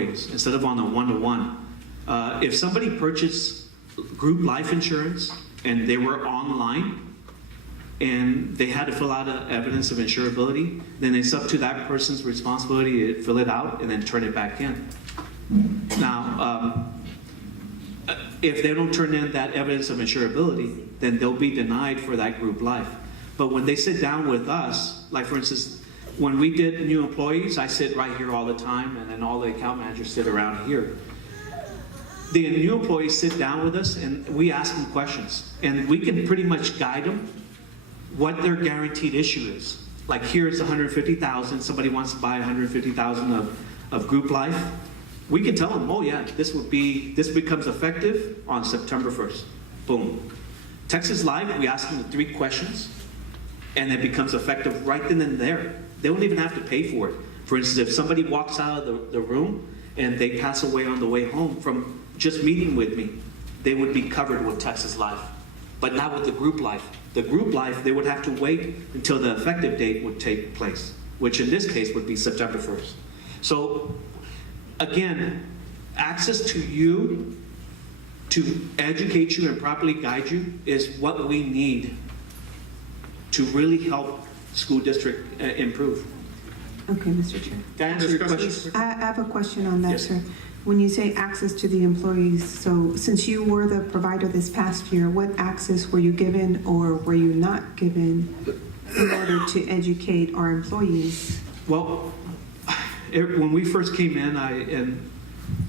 employees instead of on a one-to-one. If somebody purchased group life insurance and they were online and they had to fill out evidence of insurability, then it's up to that person's responsibility to fill it out and then turn it back in. Now, if they don't turn in that evidence of insurability, then they'll be denied for that group life. But when they sit down with us, like for instance, when we did new employees, I sit right here all the time, and then all the account managers sit around here. The new employees sit down with us, and we ask them questions, and we can pretty much guide them what their guaranteed issue is. Like here it's 150,000. Somebody wants to buy 150,000 of group life. We can tell them, oh yeah, this becomes effective on September 1st. Boom. Texas Life, we ask them the 3 questions, and it becomes effective right then and there. They don't even have to pay for it. For instance, if somebody walks out of the room and they pass away on the way home from just meeting with me, they would be covered with Texas Life, but not with the group life. The group life, they would have to wait until the effective date would take place, which in this case would be September 1st. So again, access to you to educate you and properly guide you is what we need to really help school district improve. Okay, Mr. Chair. Can I answer your question? I have a question on that, Yes. sir. When you say access to the employees, so since you were the provider this past year, what access were you given or were you not given in order to educate our employees? Well, when we first came in, and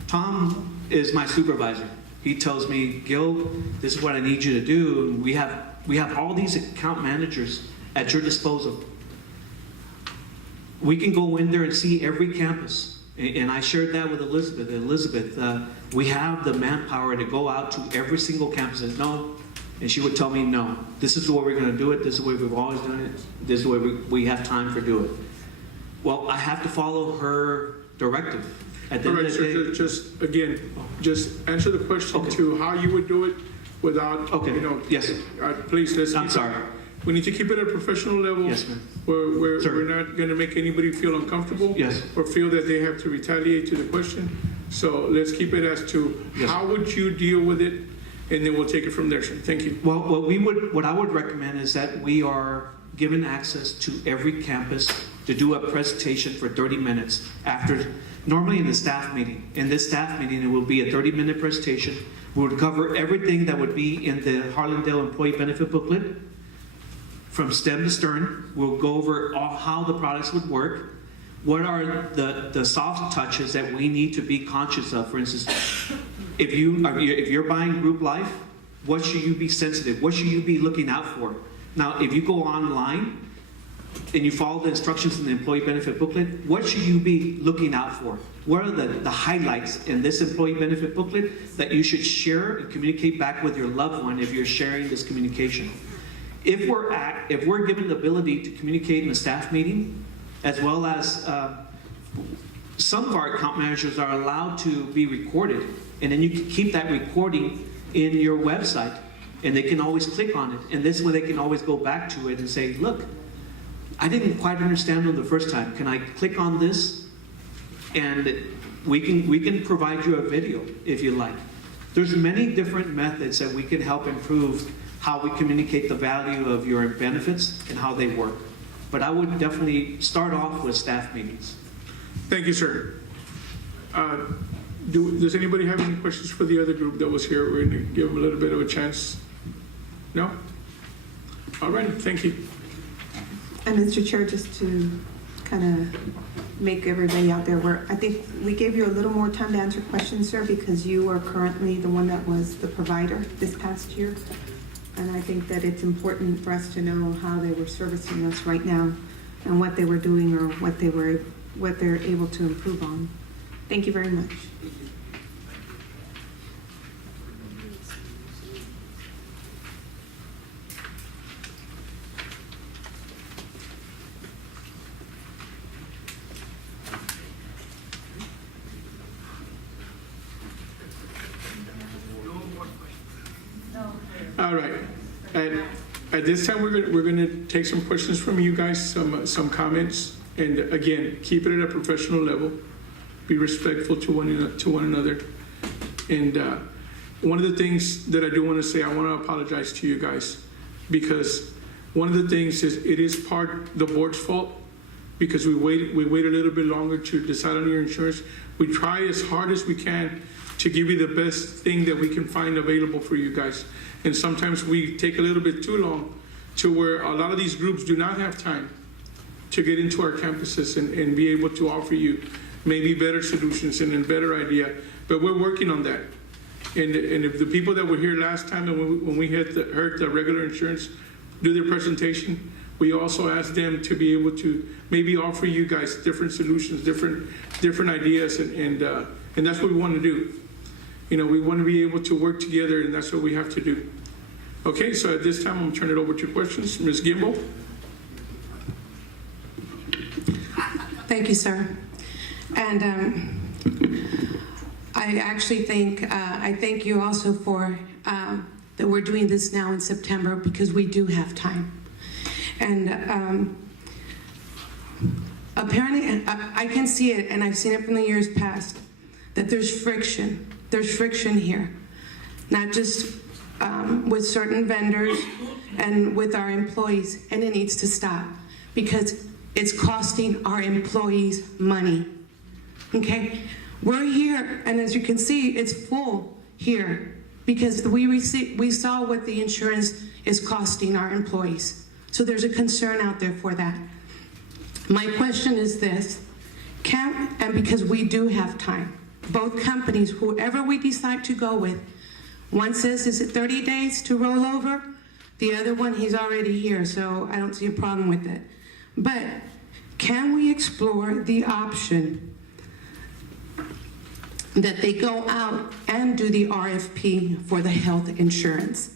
Tom is my supervisor. He tells me, Gil, this is what I need you to do. And we have all these account managers at your disposal. We can go in there and see every campus. And I shared that with Elizabeth. Elizabeth, we have the manpower to go out to every single campus and no. And she would tell me, no, this is the way we're going to do it. This is the way we've always done it. This is the way we have time for do it. Well, I have to follow her directive. At the All end right, of the day, sir, just answer the question Okay. to how you would do it without, Okay. Yes. Please, let's. I'm keep it- sorry. We need to keep it at a professional level. Yes, ma'am. We're Sir. not gonna make anybody feel uncomfortable. Yes. Or feel that they have to retaliate to the question. So let's keep it as to Yes. how would you deal with it, and then we'll take it from there, sir. Thank you. Well, what I would recommend is that we are given access to every campus to do a presentation for 30 minutes after, normally in the staff meeting. In this staff meeting, it will be a 30-minute presentation. We would cover everything that would be in the Harlandale Employee Benefit Booklet. From stem to stern, we'll go over how the products would work. What are the soft touches that we need to be conscious of? For instance, if you're buying group life, what should you be sensitive? What should you be looking out for? Now, if you go online and you follow the instructions in the employee benefit booklet, what should you be looking out for? What are the highlights in this employee benefit booklet that you should share and communicate back with your loved one if you're sharing this communication? If we're given the ability to communicate in a staff meeting, as well as some of our account managers are allowed to be recorded, and then you can keep that recording in your website, and they can always click on it, and this way they can always go back to it and say, look, I didn't quite understand it the first time. Can I click on this? And we can provide you a video if you like. There's many different methods that we can help improve how we communicate the value of your benefits and how they work. But I would definitely start off with staff meetings. Thank you, sir. Does anybody have any questions for the other group that was here? We're gonna give them a little bit of a chance. No? All right, thank you. And Mr. Chair, just to kind of make everybody out there, I think we gave you a little more time to answer questions, sir, because you are currently the one that was the provider this past year. And I think that it's important for us to know how they were servicing us right now and what they were doing or what they're able to improve on. Thank you very much. All right. At this time, we're gonna take some questions from you guys, some comments, and again, keep it at a professional level, be respectful to one another. And one of the things that I do want to say, I want to apologize to you guys, because one of the things is it is part the board's fault, because we wait a little bit longer to decide on your insurance. We try as hard as we can to give you the best thing that we can find available for you guys. And sometimes we take a little bit too long, to where a lot of these groups do not have time to get into our campuses and be able to offer you maybe better solutions and a better idea. But we're working on that. And if the people that were here last time and when we heard the regular insurance do their presentation, we also asked them to be able to maybe offer you guys different solutions, different ideas, and that's what we want to do. You know, we want to be able to work together, and that's what we have to do. Okay, so at this time, I'm going to turn it over to questions. Ms. Gimbel? Thank you, sir. And I actually I thank you also for that we're doing this now in September, because we do have time. And apparently, I can see it, and I've seen it from the years past, that there's friction. There's friction here, not just with certain vendors and with our employees, and it needs to stop, because it's costing our employees money. Okay, we're here, and as you can see, it's full here because we saw what the insurance is costing our employees. So there's a concern out there for that. My question is this: and because we do have time, both companies, whoever we decide to go with, one says, is it 30 days to roll over? The other one, he's already here, so I don't see a problem with it. But can we explore the option that they go out and do the RFP for the health insurance?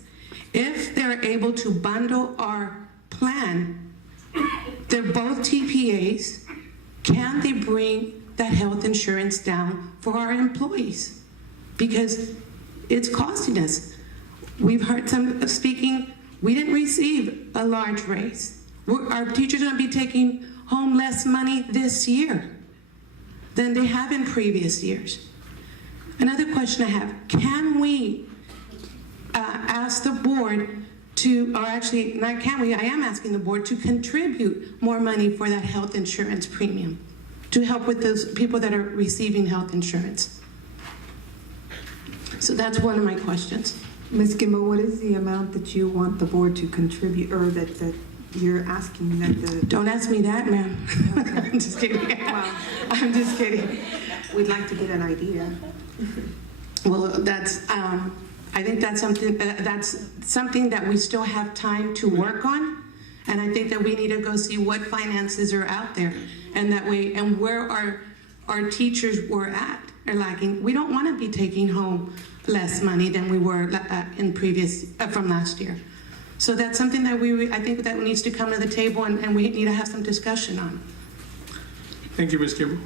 If they're able to bundle our plan, they're both TPAs, can they bring that health insurance down for our employees? Because it's costing us. We've heard some speaking, we didn't receive a large raise. Our teachers are going to be taking home less money this year than they have in previous years. Another question I have: can we ask the board to, or actually, not can we, I am asking the board to contribute more money for that health insurance premium to help with those people that are receiving health insurance? So that's one of my questions. Ms. Gimbel, what is the amount that you want the board to contribute, or that you're asking that the... Don't ask me that, ma'am. Okay. I'm just kidding. Well, I'm just kidding. we'd like to get an idea. Well, that's, I think that's something that we still have time to work on. And I think that we need to go see what finances are out there, and that way, and where our teachers were at are lacking. We don't want to be taking home less money than we were in previous, from last year. So that's something that I think that needs to come to the table, and we need to have some discussion on. Thank you, Ms. Gimbel.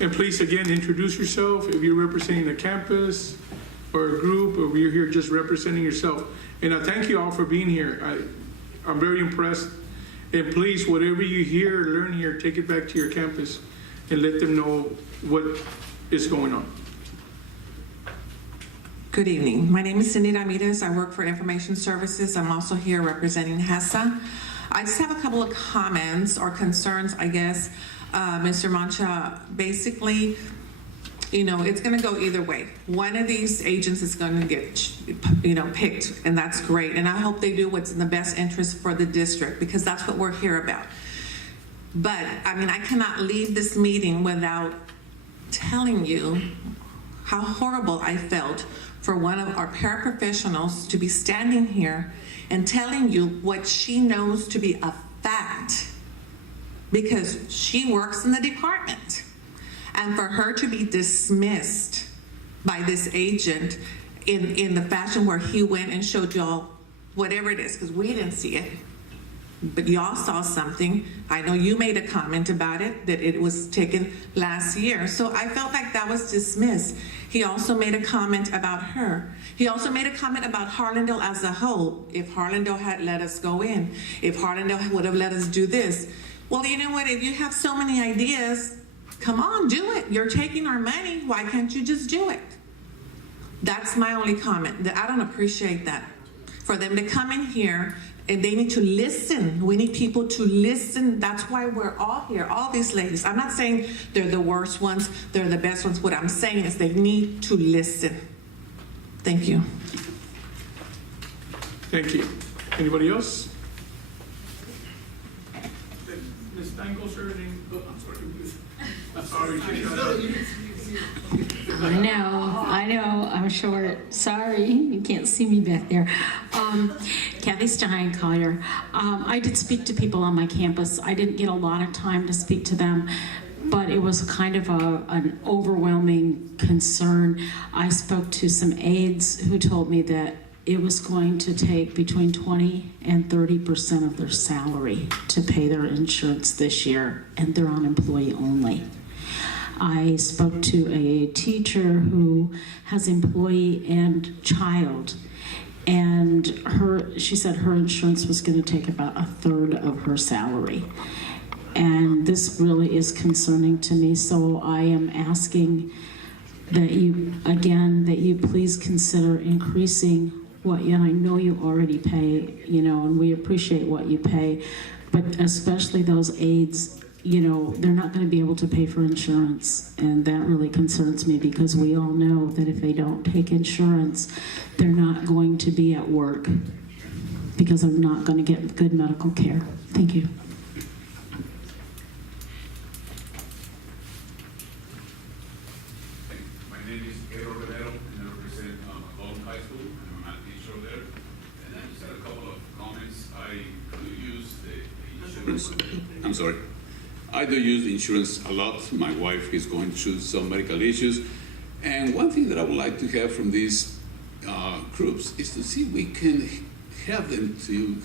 And please, again, introduce yourself if you're representing the campus or a group, or you're here just representing yourself. And I thank you all for being here. I'm very impressed. And please, whatever you hear or learn here, take it back to your campus and let them know what is going on. Good evening. My name is Cindy Ramirez. I work for Information Services. I'm also here representing HESA. I just have a couple of comments or concerns, I guess. Mr. Mancha, basically, you know, it's going to go either way. One of these agents is going to get, picked, and that's great. And I hope they do what's in the best interest for the district, because that's what we're here about. But, I mean, I cannot leave this meeting without telling you how horrible I felt for one of our paraprofessionals to be standing here and telling you what she knows to be a fact, because she works in the department. And for her to be dismissed by this agent in the fashion where he went and showed y'all whatever it is, because we didn't see it, but y'all saw something. I know you made a comment about it, that it was taken last year. So I felt like that was dismissed. He also made a comment about her. He also made a comment about Harlandale as a whole. If Harlandale had let us go in, if Harlandale would have let us do this. Well, you know what? If you have so many ideas, Come on, do it. You're taking our money. Why can't you just do it? That's my only comment. I don't appreciate that. For them to come in here and they need to listen. We need people to listen. That's why we're all here, all these ladies. I'm not saying they're the worst ones, they're the best ones. What I'm saying is they need to listen. Thank you. Thank you. Anybody else? Ms. Danko, sir, I'm sorry. I'm sorry. I know, I'm short. Sorry, you can't see me back there. Kathy Stein, Collier. I did speak to people on my campus. I didn't get a lot of time to speak to them, but it was kind of an overwhelming concern. I spoke to some aides who told me that it was going to take between 20 and 30% of their salary to pay their insurance this year, and they're on employee only. I spoke to a teacher who has employee and child, and she said her insurance was going to take about a third of her salary. And this really is concerning to me, so I am asking that you please consider increasing what, and I know you already pay, and we appreciate what you pay, but especially those aides, they're not going to be able to pay for insurance, and that really concerns me because we all know that if they don't take insurance, they're not going to be at work because they're not going to get good medical care. Thank you. My name is Pedro Rivero, and I represent Baldwin High School. I'm a math teacher there. And I just had a couple of comments. I do use the insurance. I'm sorry. I do use insurance a lot. My wife is going through some medical issues. And one thing that I would like to have from these groups is to see if we can have them to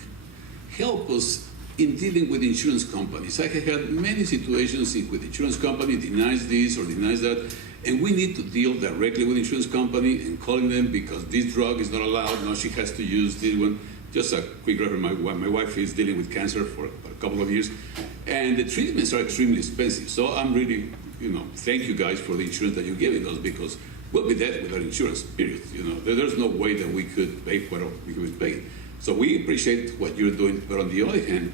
help us in dealing with insurance companies. I have had many situations with insurance company denies this or denies that, and we need to deal directly with insurance company and calling them because this drug is not allowed. Now she has to use this one. Just a quick reference, my wife is dealing with cancer for a couple of years, and the treatments are extremely expensive. So I'm really, thank you guys for the insurance that you're giving us because we'll be dead without insurance, period. There's no way that we could pay what we could pay. So we appreciate what you're doing, but on the other hand,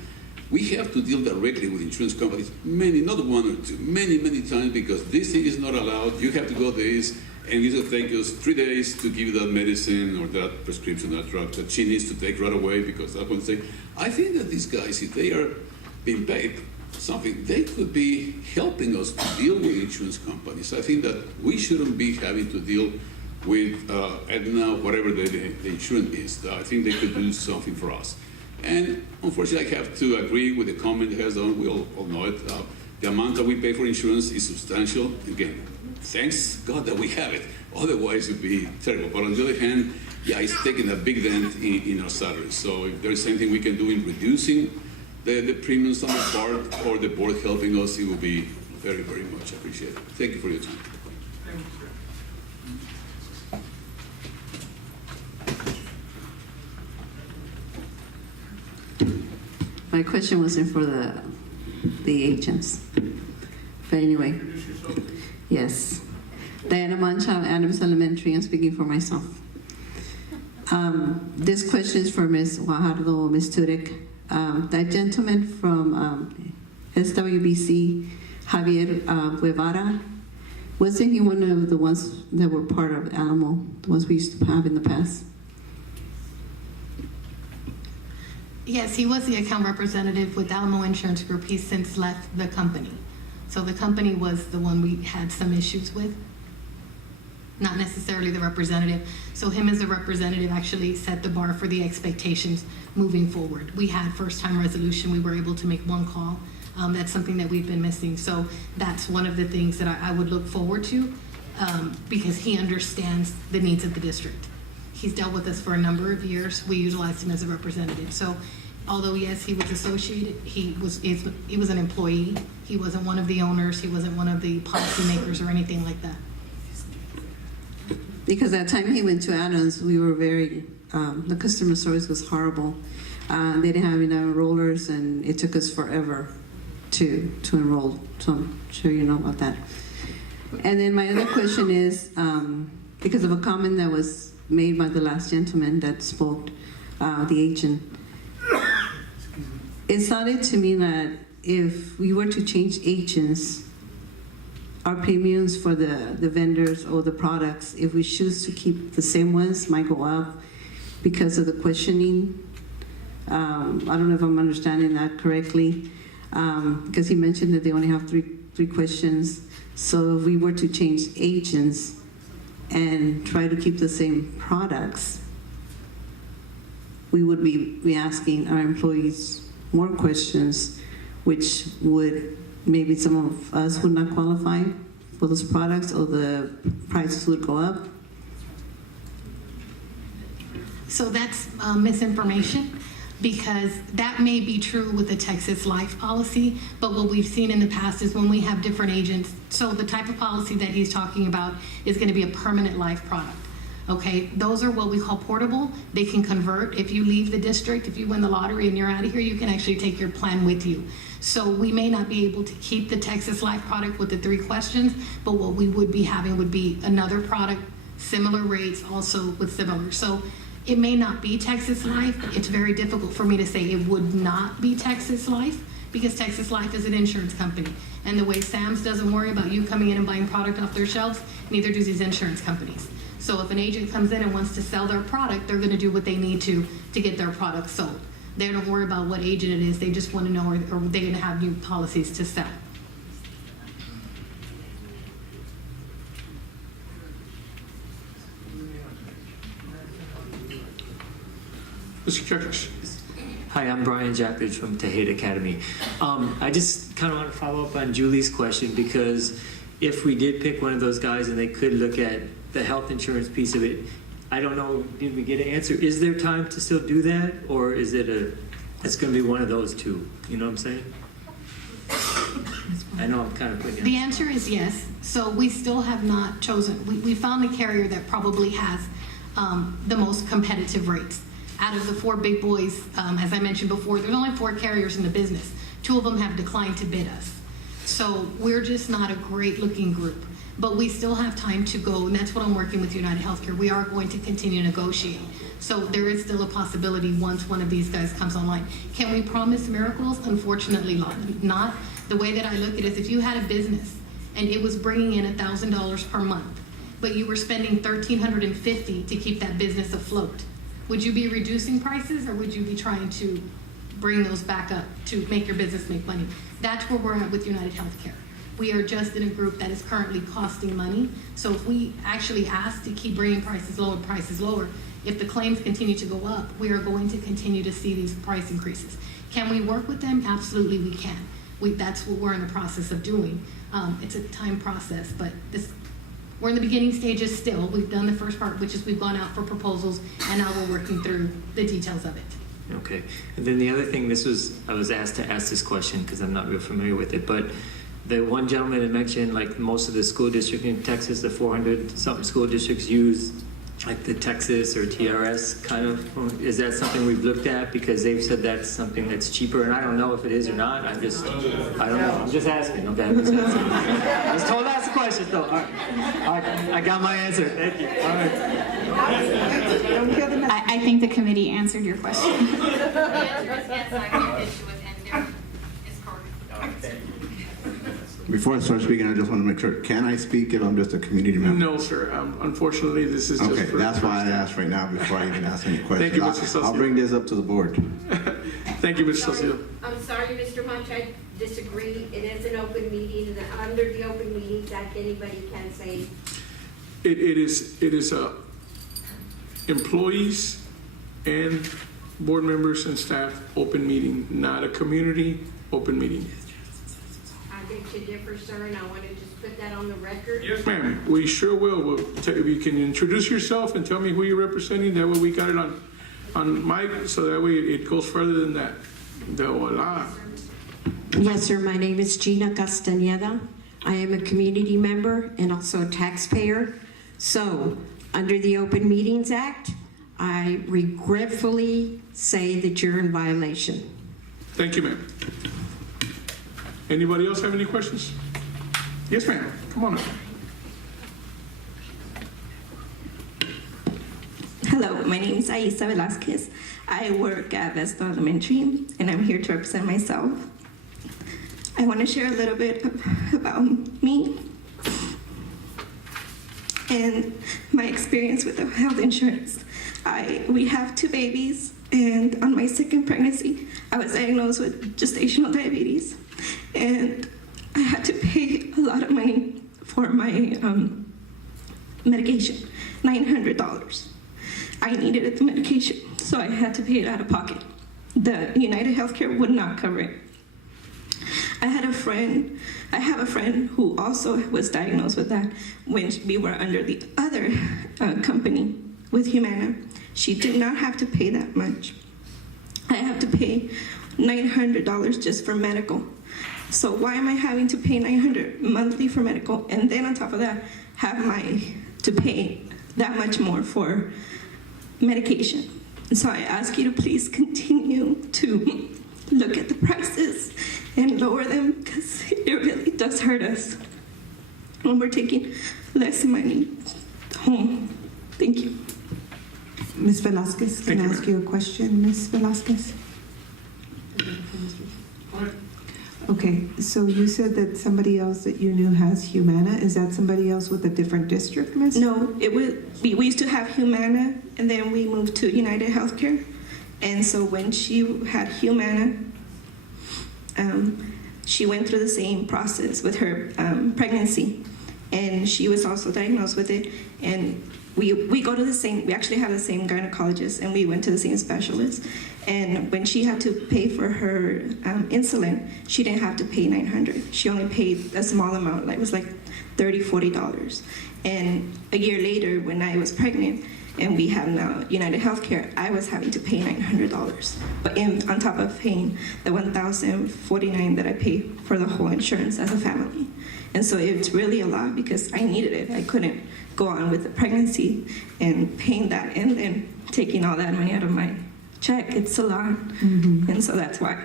we have to deal directly with insurance companies, not one or two, many times, because this thing is not allowed. You have to go this, and it's going to take us 3 days to give you that medicine or that prescription, that drug that she needs to take right away because that's what they say. I think that these guys, if they are being paid something, they could be helping us to deal with insurance companies. I think that we shouldn't be having to deal with Aetna, whatever the insurance is. I think they could do something for us. And unfortunately, I have to agree with the comment that has done. We all know it. The amount that we pay for insurance is substantial. Again, thanks God that we have it. Otherwise, it would be terrible. But on the other hand, yeah, it's taking a big dent in our salaries. So if there's anything we can do in reducing the premiums on the part or the board helping us, it will be very, very much appreciated. Thank you for your time. Thank you, sir. My question wasn't for the agents. But anyway, Introduce yourself. yes. Diana Mancha, Adams Elementary. I'm speaking for myself. This question is for Ms. Guajardo, Ms. Turek. That gentleman from SWBC, Javier Guevara, wasn't he one of the ones that were part of Alamo, the ones we used to have in the past? Yes, he was the account representative with Alamo Insurance Group. He's since left the company. So the company was the one we had some issues with, not necessarily the representative. So him as a representative actually set the bar for the expectations moving forward. We had first-time resolution. We were able to make one call. That's something that we've been missing. So that's one of the things that I would look forward to because he understands the needs of the district. He's dealt with us for a number of years. We utilized him as a representative. So although, yes, he was associated, he was an employee. He wasn't one of the owners. He wasn't one of the policymakers or anything like that. Because that time he went to Adams, we were very, the customer service was horrible. They didn't have enough rollers, and it took us forever to enroll. So I'm sure you know about that. And then my other question is, because of a comment that was made by the last gentleman that spoke, the agent, it sounded to me that if we were to change agents, our premiums for the vendors or the products, if we choose to keep the same ones, might go up because of the questioning. I don't know if I'm understanding that correctly, because he mentioned that they only have three questions. So if we were to change agents and try to keep the same products, we would be asking our employees more questions, which would, maybe some of us would not qualify for those products, or the prices would go up. So that's misinformation, because that may be true with the Texas Life policy, but what we've seen in the past is when we have different agents, so the type of policy that he's talking about is going to be a permanent life product. Okay, those are what we call portable. They can convert. If you leave the district, if you win the lottery and you're out of here, you can actually take your plan with you. So we may not be able to keep the Texas Life product with the 3 questions, but what we would be having would be another product, similar rates, also with similar. So it may not be Texas Life. It's very difficult for me to say it would not be Texas Life, because Texas Life is an insurance company. And the way Sam's doesn't worry about you coming in and buying product off their shelves, neither do these insurance companies. So if an agent comes in and wants to sell their product, they're going to do what they need to get their product sold. They don't worry about what agent it is. They just want to know, are they going to have new policies to sell? Mr. Church. Hi, I'm Brian Jackridge from Tejada Academy. I just kind of want to follow up on Julie's question, because if we did pick one of those guys and they could look at the health insurance piece of it, I don't know, did we get an answer? Is there time to still do that, or is it it's going to be one of those two? You know what I'm saying? I know I'm kind of putting you The answer is yes. So we still have not chosen. We found the carrier that probably has the most competitive rates. Out of the 4 big boys, as I mentioned before, there's only 4 carriers in the business. 2 of them have declined to bid us. So we're just not a great looking group. But we still have time to go, and that's what I'm working with United Healthcare. We are going to continue to negotiate. So there is still a possibility once one of these guys comes online. Can we promise miracles? Unfortunately not. The way that I look at it is, if you had a business and it was bringing in $1,000 per month, but you were spending $1,350 to keep that business afloat, would you be reducing prices, or would you be trying to bring those back up to make your business make money? That's where we're at with United Healthcare. We are just in a group that is currently costing money. So if we actually ask to keep bringing prices lower, if the claims continue to go up, we are going to continue to see these price increases. Can we work with them? Absolutely, we can. That's what we're in the process of doing. It's a time process, but we're in the beginning stages still. We've done the first part, which is we've gone out for proposals, and now we're working through the details of it. Okay. And then the other thing, I was asked to ask this question because I'm not real familiar with it, but the one gentleman had mentioned, like, most of the school districts in Texas, the 400-something school districts use like the Texas or TRS kind of. Is that something we've looked at? Because they've said that's something that's cheaper, and I don't know if it is or not. I don't know. I'm just asking. Okay. I'm just asking. I was told to ask the question, though. All right. I got my answer. Thank you. All right. Don't kill the messenger. I think the committee answered your question. Yes, I can issue with Ender. It's correct. Before I start speaking, I just want to make sure, can I speak if I'm just a community member? No, sir. Unfortunately, this is just Okay, for that's why I asked right now before I even ask any questions. Thank you, Mr. Socio. I'll bring this up to the board. Thank you, Mr. Socio. I'm sorry, Mr. Munch, I disagree. It is an open meeting, and under the Open Meetings Act, anybody can say. It is employees and board members and staff open meeting, not a community open meeting. I beg to differ, sir, and I want to just put that on the record. Yes, ma'am. We sure will. If you can introduce yourself and tell me who you're representing, that way we got it on mic, so that way it goes further than that. Voila. Yes, sir. My name is Gina Castañeda. I am a community member and also a taxpayer. So, under the Open Meetings Act, I regretfully say that you're in violation. Thank you, ma'am. Anybody else have any questions? Yes, ma'am. Come on up. Hello, my name is Aisa Velasquez. I work at Vesta Elementary, and I'm here to represent myself. I want to share a little bit about me and my experience with the health insurance. We have 2 babies, and on my 2nd pregnancy, I was diagnosed with gestational diabetes, and I had to pay a lot of money for my medication, $900. I needed the medication, so I had to pay it out of pocket. The United Healthcare would not cover it. I have a friend who also was diagnosed with that when we were under the other company with Humana. She did not have to pay that much. I have to pay $900 just for medical. So why am I having to pay $900 monthly for medical, and then on top of that, to pay that much more for medication? And so I ask you to please continue to look at the prices and lower them, because it really does hurt us when we're taking less money home. Thank you. Ms. Velasquez, can I ask you a question, Ms. Velasquez? Okay, so you said that somebody else that you knew has Humana. Is that somebody else with a different district, Miss? No, we used to have Humana, and then we moved to United Healthcare. And so when she had Humana, she went through the same process with her pregnancy, and she was also diagnosed with it. And we go to we actually have the same gynecologist, and we went to the same specialist. And when she had to pay for her insulin, she didn't have to pay $900. She only paid a small amount, like it was like $30, $40. And a year later, when I was pregnant, and we have now United Healthcare, I was having to pay $900. But on top of paying the $1,049 that I pay for the whole insurance as a family. And so it's really a lot, because I needed it. I couldn't go on with the pregnancy and paying that and then taking all that money out of my check. It's a lot. Mm-hmm. And so that's why.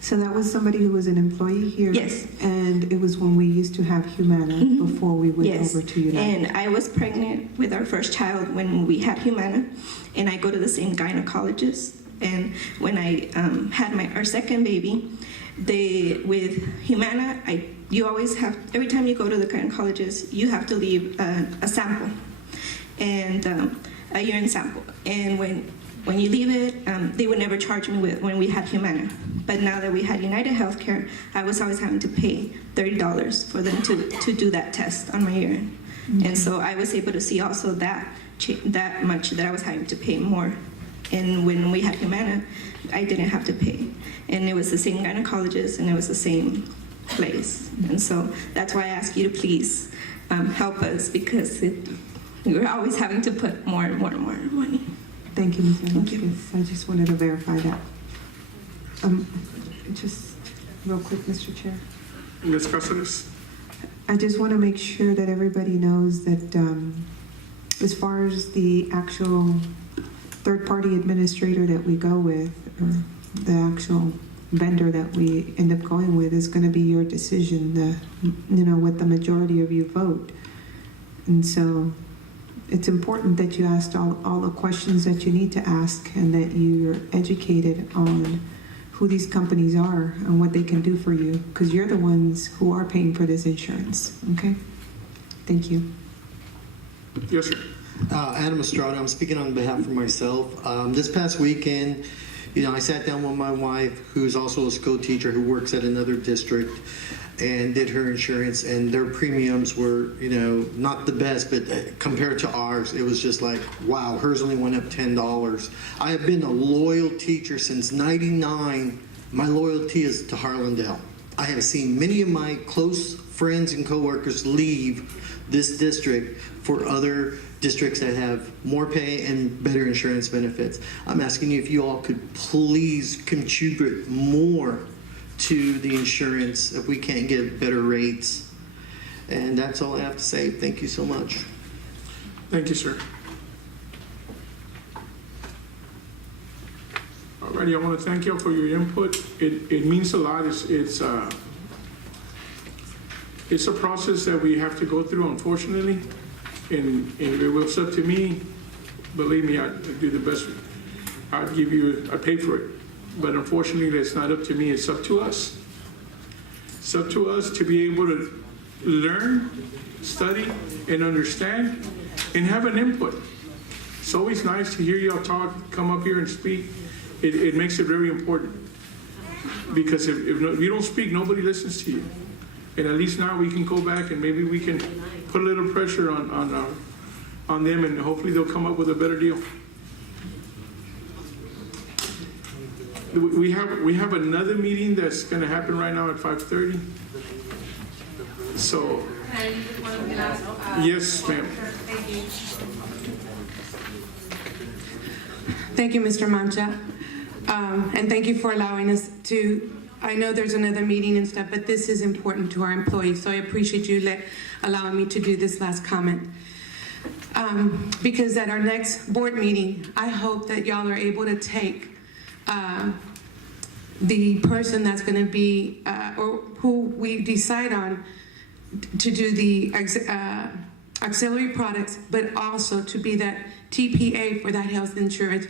So that was somebody who was an employee here? Yes. And it was when we used to have Humana before we went over to United? And I was pregnant with our first child when we had Humana, and I go to the same gynecologist. And when I had our 2nd baby, with Humana, you always have, every time you go to the gynecologist, you have to leave a sample, and a urine sample. And when you leave it, they would never charge me when we had Humana. But now that we had United Healthcare, I was always having to pay $30 for them to do that test on my urine. Mm-hmm. And so I was able to see also that much that I was having to pay more. And when we had Humana, I didn't have to pay. And it was the same gynecologist, and it was the same place. And so that's why I ask you to please help us, because we're always having to put more and more and more money. Thank you, Ms. Velasquez. I just wanted to verify that. Just real quick, Mr. Chair. Ms. Cáceres. I just want to make sure that everybody knows that as far as the actual third-party administrator that we go with, or the actual vendor that we end up going with, is going to be your decision, with the majority of your vote. And so it's important that you asked all the questions that you need to ask, and that you're educated on who these companies are and what they can do for you, because you're the ones who are paying for this insurance. Okay? Thank you. Yes, sir. Adam Estrada, I'm speaking on behalf of myself. This past weekend, I sat down with my wife, who's also a school teacher who works at another district, and did her insurance, and their premiums were, not the best, but compared to ours, it was just like, wow, hers only went up $10. I have been a loyal teacher since '99. My loyalty is to Harlandale. I have seen many of my close friends and coworkers leave this district for other districts that have more pay and better insurance benefits. I'm asking you if you all could please contribute more to the insurance if we can't get better rates. And that's all I have to say. Thank you so much. Thank you, sir. Alrighty, I want to thank you all for your input. It means a lot. it's a process that we have to go through, unfortunately. And if it was up to me, believe me, I'd do the best. I'd pay for it. But unfortunately, it's not up to me, it's up to us. It's up to us to be able to learn, study, and understand, and have an input. It's always nice to hear y'all talk, come up here and speak. It makes it very important. Because if you don't speak, nobody listens to you. And at least now we can go back and maybe we can put a little pressure on them, and hopefully they'll come up with a better deal. We have another meeting that's going to happen right now at 5:30. So, yes, ma'am. Thank you, Mr. Mancha. And thank you for allowing us to, I know there's another meeting and stuff, but this is important to our employees. So I appreciate you allowing me to do this last comment. Because at our next board meeting, I hope that y'all are able to take the person that's going to be, or who we decide on to do the auxiliary products, but also to be that TPA for that health insurance.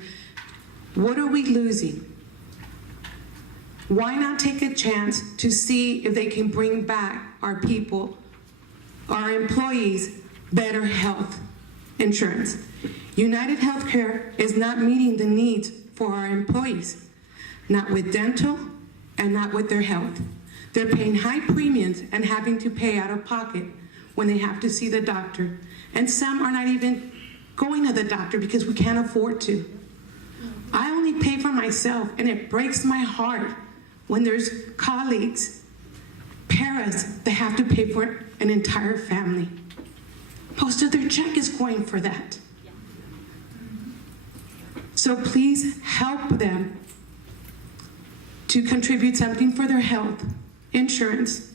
What are we losing? Why not take a chance to see if they can bring back our people, our employees, better health insurance? United Healthcare is not meeting the needs for our employees, not with dental and not with their health. They're paying high premiums and having to pay out of pocket when they have to see the doctor. And some are not even going to the doctor because we can't afford to. I only pay for myself, and it breaks my heart when there's colleagues, parents, that have to pay for an entire family. Most of their check is going for that. So please help them to contribute something for their health insurance,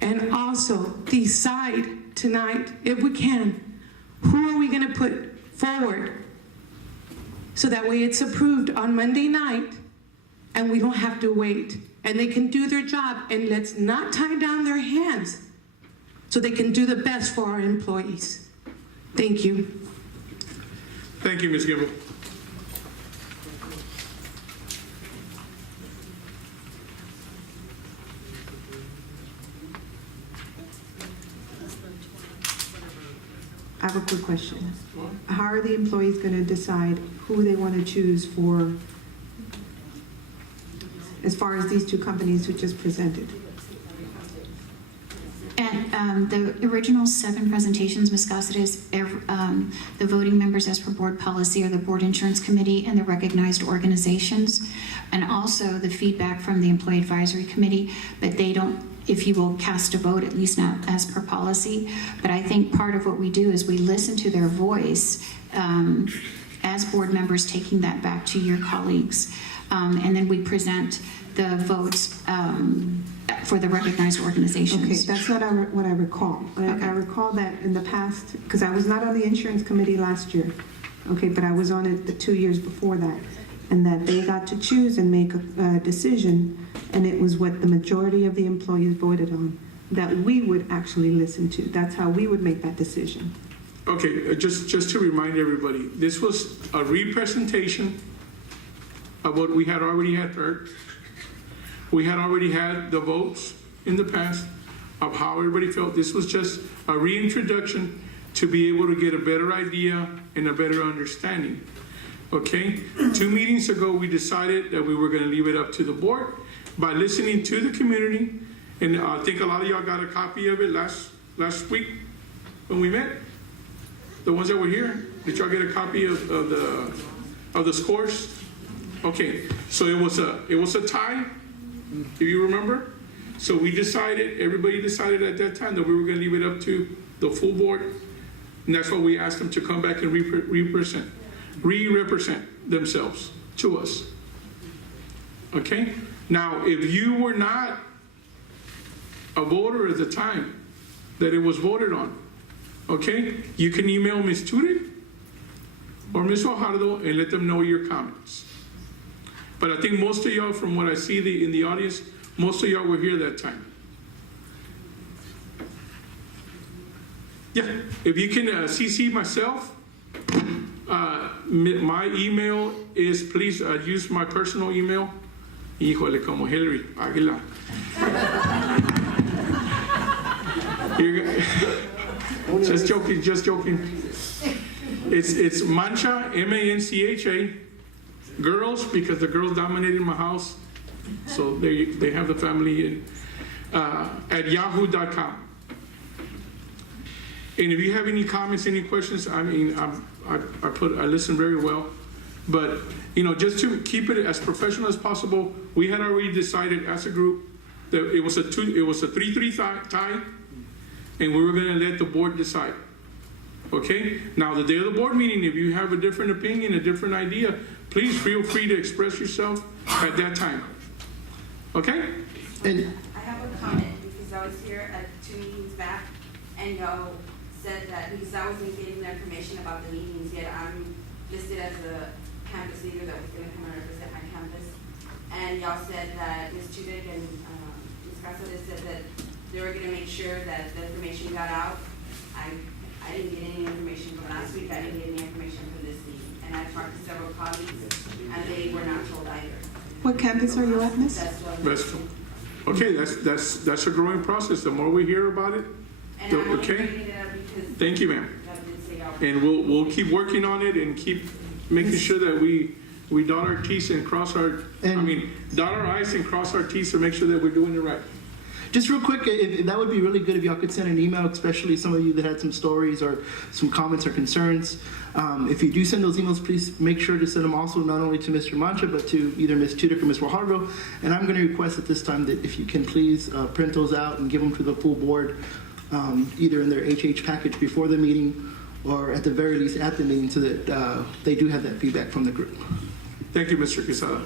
and also decide tonight, if we can, who are we going to put forward so that way it's approved on Monday night and we don't have to wait, and they can do their job, and let's not tie down their hands so they can do the best for our employees. Thank you. Thank you, Ms. Gibble. I have a quick question. How are the employees going to decide who they want to choose for, as far as these two companies who just presented? At the original 7 presentations, Ms. Gossett, the voting members as per board policy are the board insurance committee and the recognized organizations, and also the feedback from the employee advisory committee, but they don't, if you will cast a vote, at least not as per policy. But I think part of what we do is we listen to their voice as board members, taking that back to your colleagues. And then we present the votes for the recognized organizations. Okay, that's not what I recall. I recall that in the past, because I was not on the insurance committee last year, okay, but I was on it the 2 years before that, and that they got to choose and make a decision, and it was what the majority of the employees voted on that we would actually listen to. That's how we would make that decision. Okay, just to remind everybody, this was a representation of what we had already heard. We had already had the votes in the past of how everybody felt. This was just a reintroduction to be able to get a better idea and a better understanding. Okay, 2 meetings ago, we decided that we were going to leave it up to the board by listening to the community. And I think a lot of y'all got a copy of it last week when we met. The ones that were here, did y'all get a copy of the scores? Okay, so it was a tie, if you remember. So everybody decided at that time that we were going to leave it up to the full board, and that's why we asked them to come back and re-represent themselves to us. Okay? Now, if you were not a voter at the time that it was voted on, okay, you can email Ms. Turek or Ms. Fajardo and let them know your comments. But I think most of y'all, from what I see in the audience, most of y'all were here that time. Yeah, if you can CC myself, my email is, please use my personal email. Híjole, como Hillary Aguilar. Just joking, just joking. It's Mancha, M-A-N-C-H-A, girls, because the girls dominated my house. So they have the family at yahoo.com. And if you have any comments, any questions, I mean, I listen very well. But, you know, just to keep it as professional as possible, we had already decided as a group that it was a 3-3 tie, and we were gonna let the board decide. Okay? Now, the day of the board meeting, if you have a different opinion, a different idea, please feel free to express yourself at that time. Okay? I have a comment because I was here at 2 meetings back, and y'all said that because I wasn't getting the information about the meetings yet, I'm listed as a campus leader that was going to come and represent my campus. And y'all said that Ms. Chudek and Ms. Casares said that they were going to make sure that the information got out. I didn't get any information from last week. I didn't get any information from this meeting. And I talked to several colleagues, and they were not told either. What campus are you at, Miss? Vestal. Okay, that's a growing process. The more we hear about it, okay? Thank you, ma'am. And we'll keep working on it and keep making sure that we dot our T's and cross our, dot our I's and cross our T's to make sure that we're doing it right. Just real quick, that would be really good if y'all could send an email, especially some of you that had some stories or some comments or concerns. If you do send those emails, please make sure to send them also not only to Mr. Mancha, but to either Ms. Chudek or Ms. Fajardo. And I'm going to request at this time that if you can please print those out and give them to the full board, either in their HH package before the meeting or at the very least at the meeting, so that they do have that feedback from the group. Thank you, Mr. Quesada.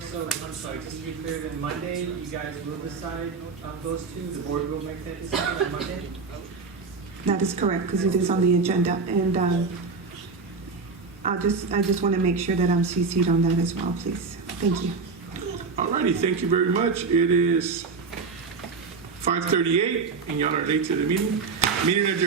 So, I'm sorry, just to be clear, then Monday, you guys will decide on those two? The board will make that decision on Monday? That is correct, because it is on the agenda. And I just want to make sure that I'm CC'd on that as well, please. Thank you. All righty, thank you very much. It is 5:38, and y'all are late to the meeting. Meeting adjourned.